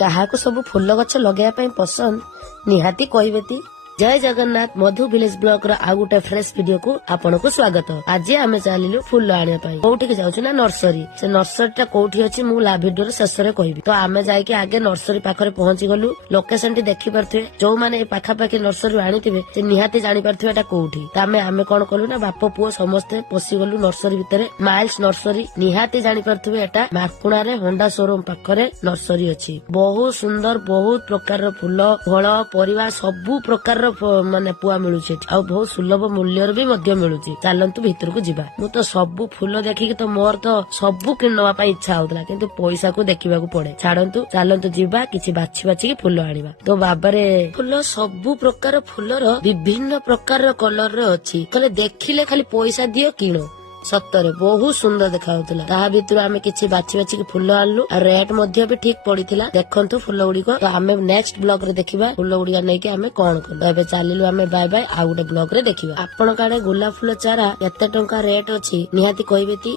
କାହାକୁ ସବୁ ଫୁଲ ଗଛ ଲଗେଇବା ପାଇଁ ପସନ୍ଦ ନିହାତି କହିବେ ତି। जय जगन्नाथ मधु विलेज ब्लॉक रो आ गुटे फ्रेश वीडियो को आपनको स्वागत। आज आमे चलिलु फूल आनिया पई कोठी जाउछु ना नर्सरी। से नर्सरी टा कोठी अछि मु ला वीडियो रे शेष रे कहबी। तो आमे जाय के आगे नर्सरी पाखरे पहुंची गलु। लोकेशन टी देखि परथे जो माने पाखा पाखी नर्सरी आनिथिबे से निहाती जानि परथे एटा कोठी। तामे आमे कोन कलु ना बाप पुओ समस्त पसी गलु नर्सरी भितरे। माइल्स नर्सरी निहाती जानि परथे एटा मार्कुणा रे होंडा शोरूम पाखरे नर्सरी अछि। बहुत सुंदर बहुत प्रकार रो फूल फल परिवा सबु प्रकार माने पुआ मिलुछि आ बहुत सुलभ मूल्य भी मध्य मिलुछि। चलंतु भीतर को जिबा। मु तो सबु फूल देखिक तो मोर तो सबु किनवा पई इच्छा होतला किंतु पैसा को देखिबा को पड़े। छाड़ंतु चलंतु जिबा किछि बाछि बाछि के फूल आनिबा। तो बाबारे फूल सबु प्रकार फूलर विभिन्न प्रकार कलर रे अछि। कहले देखिले खाली पैसा दियो किनो। सत्तरे बहुत सुंदर देखा होतला। ता भितर आमे किछि बाछि बाछि के फूल आनलु आ रेट मध्य भी ठीक पड़िथिला। देखंतु फूल गुडी को। तो आमे नेक्स्ट ब्लॉग रे देखिबा फूल गुडी नै के आमे कोन करलु। एबे चालिलु आमे बाय बाय आ गुटे ब्लॉग रे देखिबा। आपण काडे गोलाप फूल चारा केते टंका रेट अछि निहाती कहबेती।